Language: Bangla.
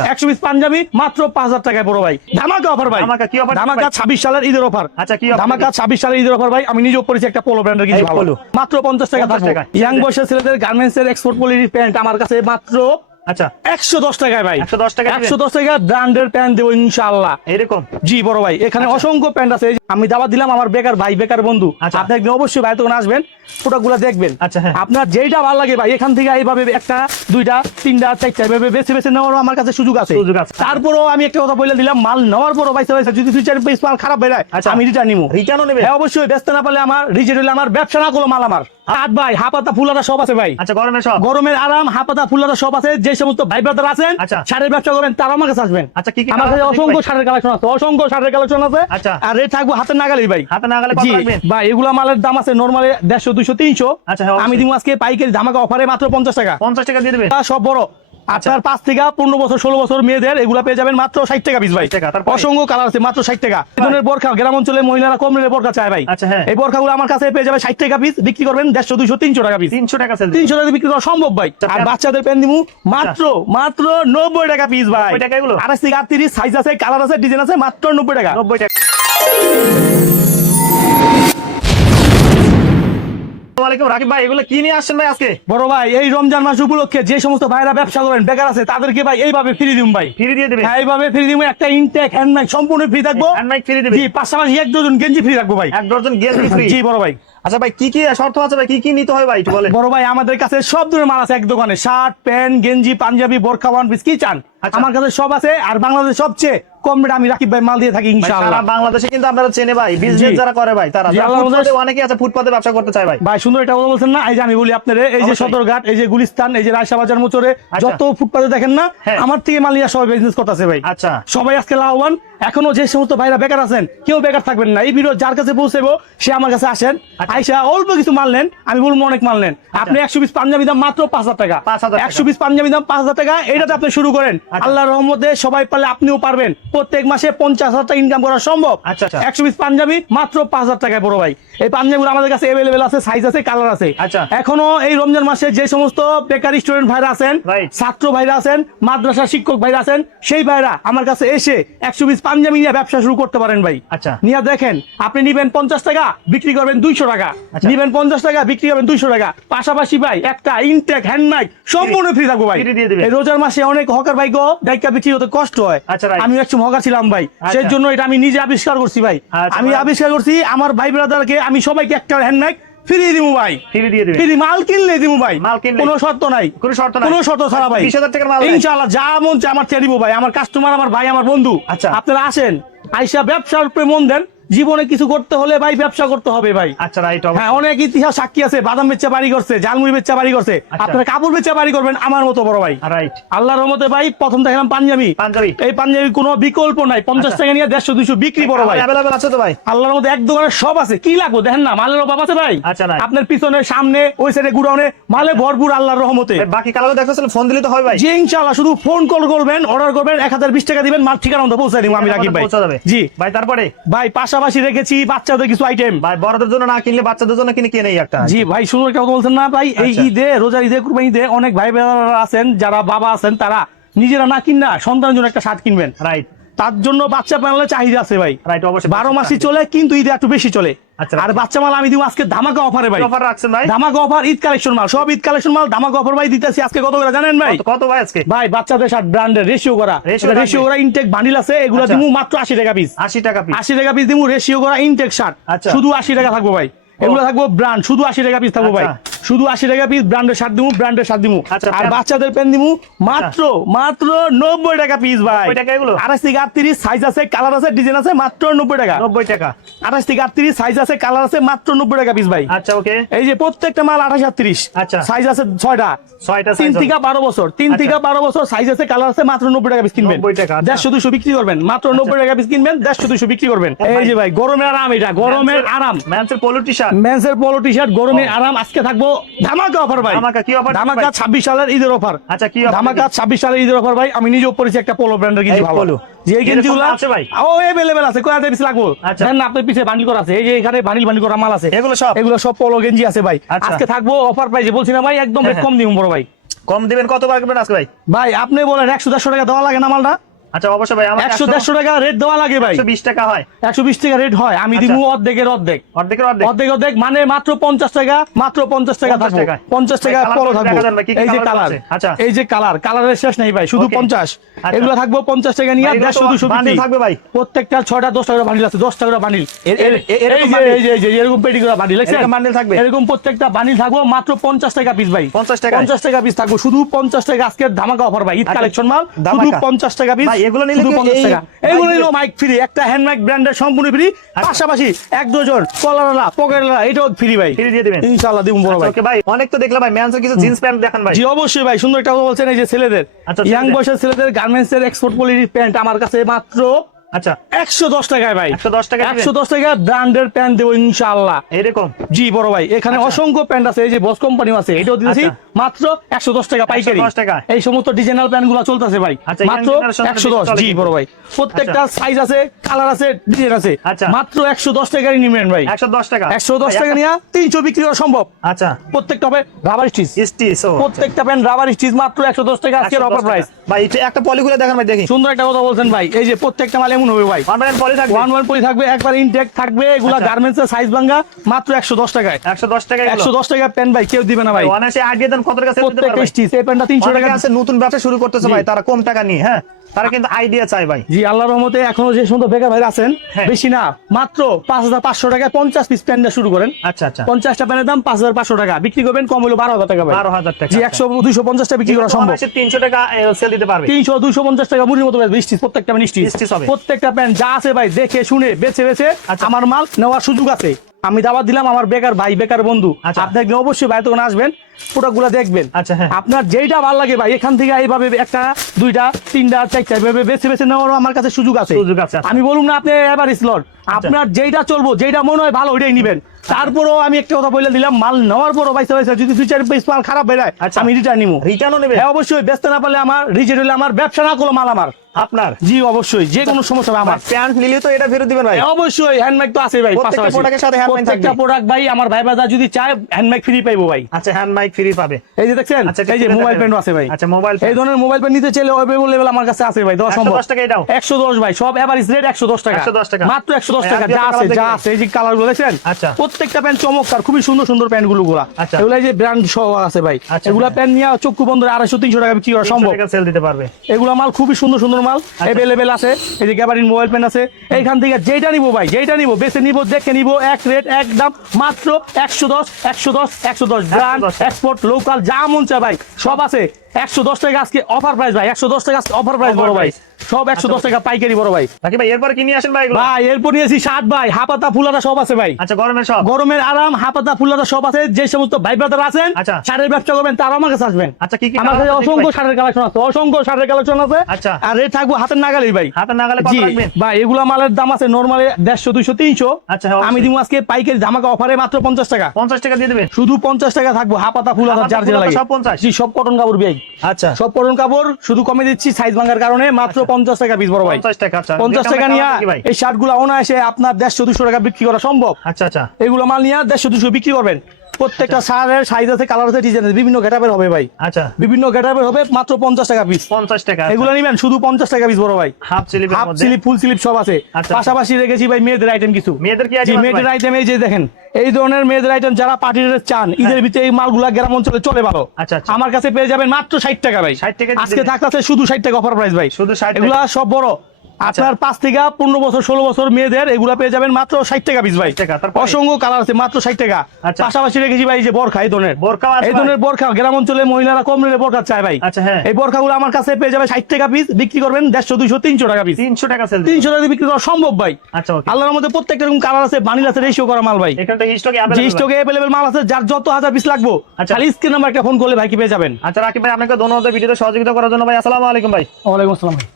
100 পিস পাঞ্জাবি মাত্র 5000 টাকায় বড় ভাই। ধামাকা অফার ভাই। ধামাকা কি অফার? ধামাকা 26 সালের ঈদের অফার। আচ্ছা কি অফার? ধামাকা 26 সালের ঈদের অফার ভাই। আমি নিজেও পড়েছি একটা পোলো ব্র্যান্ডের কিছু ভালো। মাত্র 50 টাকা থাকবে। ইয়াং বয়সের ছেলেদের গার্মেন্টস এর এক্সপোর্ট কোয়ালিটির প্যান্ট আমার কাছে মাত্র আচ্ছা 110 টাকায় ভাই। 110 টাকা 110 টাকা ব্র্যান্ডের প্যান্ট দেবো ইনশাআল্লাহ। এরকম জি বড় ভাই, এখানে অসংখ্য প্যান্ট আছে। আমি দাওয়াত দিলাম আমার বেকার ভাই বেকার বন্ধু, আপনি একদিন অবশ্যই ভাই তখন আসবেন, প্রোডাক্টগুলো দেখবেন। আচ্ছা হ্যাঁ, আপনার যেইটা ভালো লাগে ভাই এখান থেকে এইভাবে একটা দুইটা তিনটা চারটা এভাবে বেছে বেছে নেওয়ারও আমার কাছে সুযোগ আছে। তারপরও আমি একটা কথা বলে দিলাম, মাল নেওয়ার পরও ভাই যদি ফিউচার পিস মাল খারাপ বেরায় আমি রিটার্ন নিবো। রিটার্নও নেবে? হ্যাঁ অবশ্যই, ব্যস্ত না পারলে আমার রিজেক্ট হলে আমার ব্যবসা না করলো মাল আমার হাত ভাই হাপাতা ফুলাটা সব আছে ভাই। আচ্ছা গরমের সব, গরমের আরাম হাপাতা ফুলাটা সব আছে। যে সমস্ত ভাই ব্রাদার আছেন শাড়ির ব্যবসা করেন তারা আমার কাছে আসবেন। আচ্ছা কি কি আমার কাছে অসংখ্য শাড়ির কালেকশন আছে, অসংখ্য শাড়ির কালেকশন আছে। আচ্ছা আর রেট থাকবো হাতে নাগালেই ভাই। হাতে নাগালে কত রাখবেন ভাই? এগুলা মালের দাম আছে নরমালি 150 200 300। আচ্ছা আমি দিব আজকে পাইকারি ধামাকা অফারে মাত্র 50 টাকা। 50 টাকা দিয়ে দিবেন সব বড় আপনার 5 থেকে 15 বছর 16 বছর মেয়েদের এগুলা পেয়ে যাবেন মাত্র 60 টাকা পিস ভাই। অসংখ্য কালার আছে মাত্র 60 টাকা। এই ধরনের বোরখা গ্রাম অঞ্চলে মহিলারা কম রেটে বোরখা চায় ভাই। আচ্ছা হ্যাঁ, এই বোরখাগুলো আমার কাছে পেয়ে যাবে 60 টাকা পিস, বিক্রি করবেন 150 200 300 টাকা পিস। 300 টাকা সেল 300 টাকা বিক্রি করা সম্ভব ভাই। আর বাচ্চাদের প্যান্ট দিমু মাত্র 90 টাকা পিস ভাই। 90 টাকা এগুলো 28 থেকে 38 সাইজ আছে, কালার আছে, ডিজাইন আছে, মাত্র 90 টাকা। 90 টাকা। রাকিব ভাই এগুলো কি নিয়ে আসছেন ভাই আজকে? বড় ভাই এই রমজান মাস উপলক্ষে যে সমস্ত ভাইরা ব্যবসা করেন বেকার আছে তাদেরকে ভাই এইভাবে ফ্রি দিম ভাই। ফ্রি দিয়ে দিবেন? হ্যাঁ এইভাবে ফ্রি দিম। একটা ইনটেক হ্যান্ড মাইক সম্পূর্ণ ফ্রি থাকবো। হ্যান্ড মাইক ফ্রি দিবেন? জি, পাশাপাশি 1 ডজন গেঞ্জি ফ্রি রাখবো ভাই। 1 ডজন গেঞ্জি ফ্রি? জি বড় ভাই। আচ্ছা ভাই কি কি শর্ত আছে ভাই, কি কি নিতে হয় ভাই একটু বলেন। বড় ভাই আমাদের কাছে সব ধরনের মাল আছে এক দোকানে, শার্ট প্যান্ট গেঞ্জি পাঞ্জাবি বোরখা ওয়ান পিস কি চান আমার কাছে সব আছে। আর বাংলাদেশ সবচেয়ে কম রেট আমি রাকিব ভাই মাল দিয়ে থাকি ইনশাআল্লাহ। সারা বাংলাদেশে কিন্তু আপনারা চেনে ভাই, বিজনেস যারা করে ভাই তারা অনেকে আছে ফুটপাতে ব্যবসা করতে চায় ভাই। ভাই সুন্দর এটা কথা বলছেন না, এই যে আমি বলি আপনাদের এই যে সদরঘাট এই যে গুলিস্তান এই যে রায়সা বাজার মোচরে যত ফুটপাতে দেখেন না আমার থেকে মাল নিয়ে সবাই বিজনেস করতেছে ভাই। আচ্ছা সবাই আজকে লাভবান। এখনো যে সমস্ত ভাইরা বেকার আছেন কেউ বেকার থাকবেন না। এই ভিডিও যার কাছে পৌঁছাবো সে আমার কাছে আসেন, আইসা অল্প কিছু মাল নেন, আমি বলবো অনেক মাল নেন। আপনি 100 পিস পাঞ্জাবি দাম মাত্র 5000 টাকা। 100 পিস পাঞ্জাবি দাম 5000 টাকা। এটাতে আপনি শুরু করেন, আল্লাহর রহমতে সবাই পারলে আপনিও পারবেন। প্রত্যেক মাসে 50,000 টাকা ইনকাম করা সম্ভব। 100 পিস পাঞ্জাবি মাত্র 5000 টাকায় বড় ভাই। এই পাঞ্জাবিগুলো আমাদের কাছে अवेलेबल আছে, সাইজ আছে, কালার আছে। এখনো এই রমজান মাসে যে সমস্ত বেকার স্টুডেন্ট ভাইরা আছেন, ছাত্র ভাইরা আছেন, মাদ্রাসা শিক্ষক ভাইরা আছেন, সেই ভাইরা আমার কাছে এসে 100 পিস পাঞ্জাবি নিয়ে ব্যবসা শুরু করতে পারেন ভাই। নিয়ে দেখেন আপনি নিবেন 50 টাকা বিক্রি করবেন 200 টাকা, নিবেন 50 টাকা বিক্রি করবেন 200 টাকা। পাশাপাশি ভাই একটা ইনটেক হ্যান্ড মাইক সম্পূর্ণ ফ্রি থাকবো ভাই। এই রোজার মাসে অনেক হকার ভাই গো ডাইকা বিক্রি হতে কষ্ট হয়। আমি একটু হকার ছিলাম ভাই, সেই জন্য এটা আমি নিজে আবিষ্কার করছি ভাই। আমি আবিষ্কার করছি আমার ভাই ব্রাদারকে আমি সবাইকে একটা হ্যান্ড মাইক ফ্রি দিমু ভাই। ফ্রি মাল কিনলে দিমু ভাই, কোনো শর্ত নাই, কোনো শর্ত ছাড়া ভাই। 20,000 টাকার মাল ইনশাআল্লাহ যা মন চায় আমার চেয়ে দিব ভাই। আমার কাস্টমার আমার ভাই আমার বন্ধু। আপনারা আসেন আইসা ব্যবসার উপরে মন দেন। জীবনে কিছু করতে হলে ভাই ব্যবসা করতে হবে ভাই। আচ্ছা রাইট। হ্যাঁ অনেক ইতিহাস সাক্ষী আছে, বাদাম বেচা বাড়ি করছে, ঝালমুড়ি বেচা বাড়ি করছে। আপনারা কাপড় বেচা বাড়ি করবেন আমার মতো বড় ভাই। রাইট। আল্লাহর রহমতে ভাই প্রথম দেখলাম পাঞ্জাবি। এই পাঞ্জাবি কোনো বিকল্প নাই। 50 টাকা নিয়ে 150 200 বিক্রি বড় ভাই। अवेलेबल আছে তো ভাই? আল্লাহর রহমতে এক দোকানে সব আছে। কি লাগবে দেখেন না, মালের অভাব আছে ভাই। আপনার পিছনে সামনে ওই সাইডে গুডাউনে মালে ভরপুর আল্লাহর রহমতে। বাকি কালার দেখতেছেন ফোন দিলে তো হয় ভাই? জি ইনশাআল্লাহ, শুধু ফোন কল করবেন, অর্ডার করবেন, 1020 টাকা দিবেন, মাল ঠিকানা মতো পৌঁছে দিব আমি রাকিব ভাই। জি ভাই। তারপরে ভাই পাশাপাশি রেখেছি বাচ্চাদের কিছু আইটেম। ভাই বড়দের জন্য না কিনলে বাচ্চাদের জন্য কিনে কিনে একটা। জি ভাই সুন্দর একটা কথা বলছেন না ভাই। এই ঈদে রোজার ঈদে কুরবানি ঈদে অনেক ভাই বোনেরা আছেন যারা বাবা আছেন তারা নিজেরা না কিনা সন্তানের জন্য একটা শার্ট কিনবেন। রাইট। তার জন্য বাচ্চা প্যানেলে চাহিদা আছে ভাই। রাইট অবশ্যই 12 মাসই চলে কিন্তু ঈদে একটু বেশি চলে। আর বাচ্চা মাল আমি দিব আজকে ধামাকা অফারে ভাই। অফার রাখছেন ভাই? ধামাকা অফার ঈদ কালেকশন মাল, সব ঈদ কালেকশন মাল ধামাকা অফার ভাই দিতেছি আজকে। কত করে জানেন ভাই? কত ভাই আজকে? ভাই বাচ্চাদের শার্ট ব্র্যান্ডের রেশিও করা ইনটেক বান্ডিল আছে, এগুলো দিমু মাত্র 80 টাকা পিস। 80 টাকা পিস? 80 টাকা পিস দিমু রেশিও করা ইনটেক শার্ট। শুধু 80 টাকা থাকবো ভাই। এগুলো থাকবো ব্র্যান্ড, শুধু 80 টাকা পিস থাকবো ভাই। শুধু 80 টাকা পিস ব্র্যান্ডের শার্ট দিমু, ব্র্যান্ডের শার্ট দিমু। আর বাচ্চাদের প্যান্ট দিমু মাত্র 90 টাকা পিস ভাই। 28 থেকে 38 সাইজ আছে, কালার আছে, ডিজাইন আছে, মাত্র 90 টাকা। 90 টাকা 28 থেকে 38 সাইজ আছে, কালার আছে, মাত্র 90 টাকা পিস ভাই। আচ্ছা ওকে। এই যে প্রত্যেকটা মাল 28 38 সাইজ আছে 6টা 3 থেকে 12 বছর 3 থেকে 12 বছর সাইজ আছে, কালার আছে, মাত্র 90 টাকা পিস কিনবেন। 150 200 বিক্রি করবেন, মাত্র 90 টাকা পিস কিনবেন, 150 200 বিক্রি করবেন। এই যে ভাই গরমের আরাম, এটা গরমের আরাম। মেন্সের পোলো টি-শার্ট গরমের আরাম। আজকে থাকবো ধামাকা অফার ভাই। কি অফার? ধামাকা 26 সালের ঈদের অফার। আচ্ছা কি অফার? ধামাকা 26 সালের ঈদের অফার ভাই। আমি নিজেও পড়েছি একটা পোলো ব্র্যান্ডের কিছু ভালো। যে এই গেঞ্জিগুলো আছে ভাই ও अवेलेबल আছে। কয়টা পিস লাগবে জানেন না? আপনার পিছে বান্ডিল করা আছে, এই যে এখানে বান্ডিল করা মাল আছে। এগুলো সব পোলো গেঞ্জি আছে ভাই। আজকে থাকবো অফার প্রাইসে, বলছি না ভাই একদম রেট কম দিমু বড় ভাই। কম দিবেন, কত পারবেন আজকে ভাই? ভাই আপনি বলেন 100-150 টাকা দেওয়া লাগে না মালটা? আচ্ছা অবশ্যই ভাই, আমার 100-150 টাকা রেট দেওয়া লাগে ভাই। 120 টাকা হয়, 120 টাকা রেট হয়, আমি দিব অর্ধেকের অর্ধেক। অর্ধেকের অর্ধেক, অর্ধেক অর্ধেক মানে মাত্র 50 টাকা, মাত্র 50 টাকা 50 থাকবে, টাকা। 50 টাকা ভাই, পলো কালার থাকবে। দেখা যান ভাই, কি কি এই যে কালার কালার, আছে? আচ্ছা। এই যে কালারের শেষ নেই ভাই, শুধু Okay. 50। আচ্ছা। এগুলো থাকবে 50 টাকা নিয়ে ভাই, এগুলো তো 150-200 বান্ডিল থাকবে ভাই। প্রত্যেকটা 6টা 10 টাকা বান্ডিল আছে, 10 টাকা বান্ডিল। এরকম এই যে বান্ডিল? এই যে এরকম পেটি করে বান্ডিল দেখছেন? এরকম বান্ডিল থাকবে? এরকম প্রত্যেকটা বান্ডিল থাকবে মাত্র 50 টাকা পিস ভাই। 50 টাকা? 50 টাকা পিস থাকবে, শুধু 50 টাকা আজকের ধামাকা অফার ভাই, ঈদ আচ্ছা, কালেকশন মাল, শুধু ধামাকা। 50 টাকা পিস। ভাই, এগুলো নিলে শুধু কি 50 এই- টাকা। এগুলো নিলো মাইক ফ্রি, একটা হ্যান্ড মাইক ব্র্যান্ডের সম্পূর্ণ ফ্রি, পাশাপাশি 1-2 কলারওয়ালা পকেটওয়ালা এটাও ফ্রি ভাই। ফ্রি দিয়ে দিবেন ইনশাআল্লাহ দিব বড় ভাই। ওকে ভাই, অনেক তো দেখলাম ভাই মেন্সের কিছু জিন্স প্যান্ট দেখান ভাই। জি অবশ্যই ভাই, সুন্দর একটা কথা বলছেন। এই যে ছেলেদের, আচ্ছা, ইয়াং ছেলেদের। বয়সের ছেলেদের গার্মেন্টস এর এক্সপোর্ট কোয়ালিটির প্যান্ট আমার কাছে মাত্র আচ্ছা 110 টাকায় ভাই। 110 টাকা দিবেন? 110 টাকা ব্র্যান্ডের প্যান্ট দেবো ইনশাআল্লাহ। এরকম জি বড় ভাই, এখানে আচ্ছা। অসংখ্য প্যান্ট আছে, এই যে বস কোম্পানিও আছে, এটাও দিতেছি আচ্ছা। মাত্র 110 টাকা পাইকারি। 110 টাকা। এই সমস্ত ডিজাইনাল প্যান্ট গুলো চলতেছে ভাই, আচ্ছা, young মাত্র generation এর 110। চলে জি কিন্তু। বড় ভাই, প্রত্যেকটা সাইজ আছে, কালার আছে, ডিজাইন আছে, আচ্ছা। মাত্র 110 টাকায় নিবেন ভাই। 110 টাকা? 110 টাকা নিয়ে 300 বিক্রি করা সম্ভব। আচ্ছা, প্রত্যেকটা হবে রাবার স্টিচ, স্টিচ ও প্রত্যেকটা প্যান্ট রাবার স্টিচ, মাত্র 110 টাকা আজকের 110 অফার প্রাইস। টাকা। ভাই এটা একটা পলিগুলো দেখান ভাই দেখি। সুন্দর একটা কথা বলছেন ভাই, এই যে প্রত্যেকটা মাল এমন হবে ভাই, 1 পলি থাকবে? 1 পলি থাকবে, একবার ইনটেক থাকবে, এগুলা আচ্ছা। গার্মেন্টস এর সাইজ ভাঙা, মাত্র 110 টাকায়। 110 টাকা এগুলো? 110 টাকা প্যান্ট ভাই কেউ দিবে না ভাই। অনায়াসে আইডিয়া দেন কত টাকা সেল দিতে প্রত্যেকটা পারবে? স্টিচ, এই প্যান্টটা 300 টাকা। অনেকে আছে নতুন ব্যবসা শুরু করতেছে জি। ভাই, তারা কম টাকা নিয়ে, হ্যাঁ তারা কিন্তু আইডিয়া চায় ভাই। জি আল্লাহর রহমতে এখনো যে সুন্দর বেকার ভাই আছেন, হ্যাঁ। বেশি না, মাত্র 5500 টাকায় 50 পিস প্যান্ট শুরু করেন। আচ্ছা আচ্ছা, 50টা প্যান্টের দাম 5500 টাকা, বিক্রি করবেন কম হলো 12000 টাকা ভাই। 12000 টাকা? জি 100-250 টা বিক্রি করা সম্ভব। অনায়াসে 300 টাকা সেল দিতে পারবে? 300-250 টাকা মুড়ির মতো স্টিচ, প্রত্যেকটা প্যান্ট স্টিচ স্টিচ, হবে। প্রত্যেকটা প্যান্ট যা আছে ভাই দেখে শুনে বেছে বেছে আচ্ছা। আমার মাল নেওয়ার সুযোগ আছে। আমি দাওয়াত দিলাম আমার বেকার ভাই, বেকার বন্ধু, আচ্ছা। আপনি একদিন অবশ্যই ভাই তখন আসবেন, প্রোডাক্টগুলো দেখবেন। আচ্ছা, হ্যাঁ। আপনার যেইটা ভালো লাগে ভাই, এখান থেকে এইভাবে একটা 2টা 3টা 4টা এইভাবে বেছে বেছে নেওয়ারও আমার কাছে সুযোগ আছে। সুযোগ আছে, আচ্ছা। আমি বলুন না আপনি এবার স্লট, আপনার যেইটা চলবো, যেইটা মনে হয় ভালো ওইটাই নিবেন। তারপরও আমি একটা কথা বলে দিলাম, মাল নেওয়ার পরও ভাই যদি 2-4 পিস মাল খারাপ বেরোয়, আচ্ছা। আমি রিটার্ন নিবো। রিটার্নও নেবে? হ্যাঁ অবশ্যই, বেচতে না পারলে আমার রিজেক্ট হলে আমার ব্যবসা না করলো মাল আমার। আপনার? জি অবশ্যই, যে কোনো সমস্যা হবে আমার। প্যান্ট নিলে তো এটা ফেরত দিবেন ভাই? অবশ্যই হ্যান্ডমেক তো আছে ভাই, প্রত্যেকটা পাশাপাশি প্রোডাক্টের সাথে হ্যান্ড মাইক প্রত্যেকটা থাকবে? প্রোডাক্ট ভাই আমার ভাই বাজার যদি চায় হ্যান্ডমেক ফ্রি পাইবো ভাই। আচ্ছা, হ্যান্ড মাইক ফ্রি পাবে? এই যে দেখছেন, আচ্ছা, এই যে মোবাইল প্যান্ট আছে ভাই। আচ্ছা, মোবাইল এই ধরনের মোবাইল প্যান্ট নিতে চাইলে অ্যাভেলেবল আমার কাছে আছে ভাই, দেওয়া সম্ভব। 110 টাকা এটাও? 110 ভাই, সব এভারেজ রেট 110 টাকা, 110 টাকা। মাত্র 110 টাকা। ভাই, যা আর আছে দুইটা যা colour আছে, এই যে কালার গুলো দেখছেন, আচ্ছা। প্রত্যেকটা প্যান্ট চমৎকার, খুবই সুন্দর সুন্দর প্যান্ট গুলো। আচ্ছা। এগুলো এই যে ব্র্যান্ড সহ আছে ভাই, আচ্ছা, এগুলা হ্যাঁ। প্যান্ট নিয়ে চক্ষু বন্ধ 250-300 টাকা বিক্রি করা 300 সম্ভব। টাকা সেল দিতে পারবে? এগুলা মাল খুবই সুন্দর সুন্দর মাল আচ্ছা। এভেলেবেল আছে। এই যে গ্যাবারিন মোবাইল পেন আছে, এইখান থেকে যেটা নিবো ভাই, যেটা নিবো বেছে নিবো, দেখে নিবো, এক রেট এক দাম, মাত্র 110 ব্র্যান্ড 110 এক্সপোর্ট লোকাল যা মন চায় ভাই সব আছে। 110 টাকা আজকে অফার প্রাইস ভাই, 110 টাকা আজকে অফার প্রাইস বড় ভাই, সব 110 টাকা পাইকারি বড় ভাই। নাকি ভাই এরপর কি নিয়ে আসেন ভাই এগুলো? ভাই এরপর নিয়েছি শার্ট ভাই, হাপাতা ফুলাতা সব আছে ভাই। আচ্ছা, গরমের সব? গরমের আরাম, হাপাতা ফুলাতা সব আছে। যে সমস্ত ভাই ব্রাদার আছেন আচ্ছা। শার্টের ব্যবসা করবেন তারা আমার কাছে আসবেন। আচ্ছা, কি কি আমার কাছে colour আছে অসংখ্য ভাই? শার্টের কালেকশন আছে, অসংখ্য শার্টের কালেকশন আছে। আচ্ছা। আর রেট থাকবো হাতের নাগালেই ভাই। হাতে নাগালে কত জি রাখবেন? ভাই, এগুলা মালের দাম আছে নরমালি 150-200-300। আচ্ছা, হ্যাঁ, আমি অবশ্যই। দিব আজকে পাইকারি ধামাকা অফারে মাত্র 50 টাকা। 50 টাকা দিয়ে দিবেন? শুধু 50 টাকা থাকবো, হাপাতা ফুল হাপাতা যার ফুল যেটা হাতা লাগে সব 50? জি, সব কটন কাপড় ভাই, আচ্ছা, সব কটন কাপড়, শুধু কমে দিচ্ছি সাইজ ভাঙার কারণে, মাত্র 50 টাকা পিস বড় ভাই। 50 টাকা। আচ্ছা, 50 টাকা নিয়ে কি ভাই? এই শার্ট গুলা অনায়াসে আপনার 150-200 টাকা বিক্রি করা সম্ভব। আচ্ছা আচ্ছা, এগুলো মাল নিয়ে 150-200 বিক্রি করবেন। প্রত্যেকটা শার্টের সাইজ আছে, কালার আছে, ডিজাইন আছে, বিভিন্ন গেটাপের হবে ভাই, আচ্ছা, বিভিন্ন গেটাপের হবে, মাত্র 50 টাকা পিস। 50 টাকা। এগুলো নিবেন শুধু 50 টাকা পিস বড় ভাই। হাফ স্লিভের হাফ মধ্যে? স্লিপ, ফুল স্লিপ সব আছে। আচ্ছা। পাশাপাশি রেখেছি ভাই মেয়েদের আইটেম কিছু। মেয়েদের কি জি আইটেম আছে মেয়েদের ভাই? আইটেম এই যে দেখেন, এই ধরনের মেয়েদের আইটেম যারা পার্টির চান, ঈদের ভিতরে এই মালগুলা গ্রাম অঞ্চলে চলে ভালো, আচ্ছা, আচ্ছা। আমার কাছে পেয়ে যাবেন মাত্র 60 টাকা ভাই। 60 টাকা দিয়ে আজকে দিবেন? থাকতেছে শুধু 60 টাকা অফার প্রাইস ভাই। শুধু 60 এগুলা টাকা? সব বড় আপনার 5 থেকে 15 বছর 16 বছর মেয়েদের, এগুলা পেয়ে যাবেন মাত্র 60 টাকা পিস ভাই। 60 টাকা, তারপরে? অসংখ্য কালার আছে, মাত্র 60 টাকা। আচ্ছা। পাশাপাশি রেখেছি ভাই এই যে বোরখা, এই ধরনের বোরখাও আছে এই ধরনের বোরখা গ্রাম অঞ্চলে মহিলারা কম রেটে বোরখা চায় ভাই। আচ্ছা, হ্যাঁ। এই বোরখাগুলো আমার কাছে পেয়ে যাবে 60 টাকা পিস, বিক্রি করবেন 150-200-300 টাকা পিস। 300 টাকা সেল দিবেন? 300 টাকা বিক্রি করা সম্ভব ভাই। আচ্ছা, ওকে। আল্লাহর মধ্যে প্রত্যেকটা রকম কালার আছে, বানিল আছে, রেশিও করা মাল ভাই। এখানে তো স্টকে যে अवेलेबल? স্টকে अवेलेबल মাল আছে, যার যত হাজার পিস লাগবে আচ্ছা। খালি স্ক্রিন নাম্বার একটা ফোন করলে ভাই কি পেয়ে যাবেন। আচ্ছা, রাকিব ভাই আপনাকে ধন্যবাদ ভিডিওতে সহযোগিতা করার জন্য ভাই। আসসালামু আলাইকুম ভাই। ওয়ালাইকুম আসসালাম ভাই।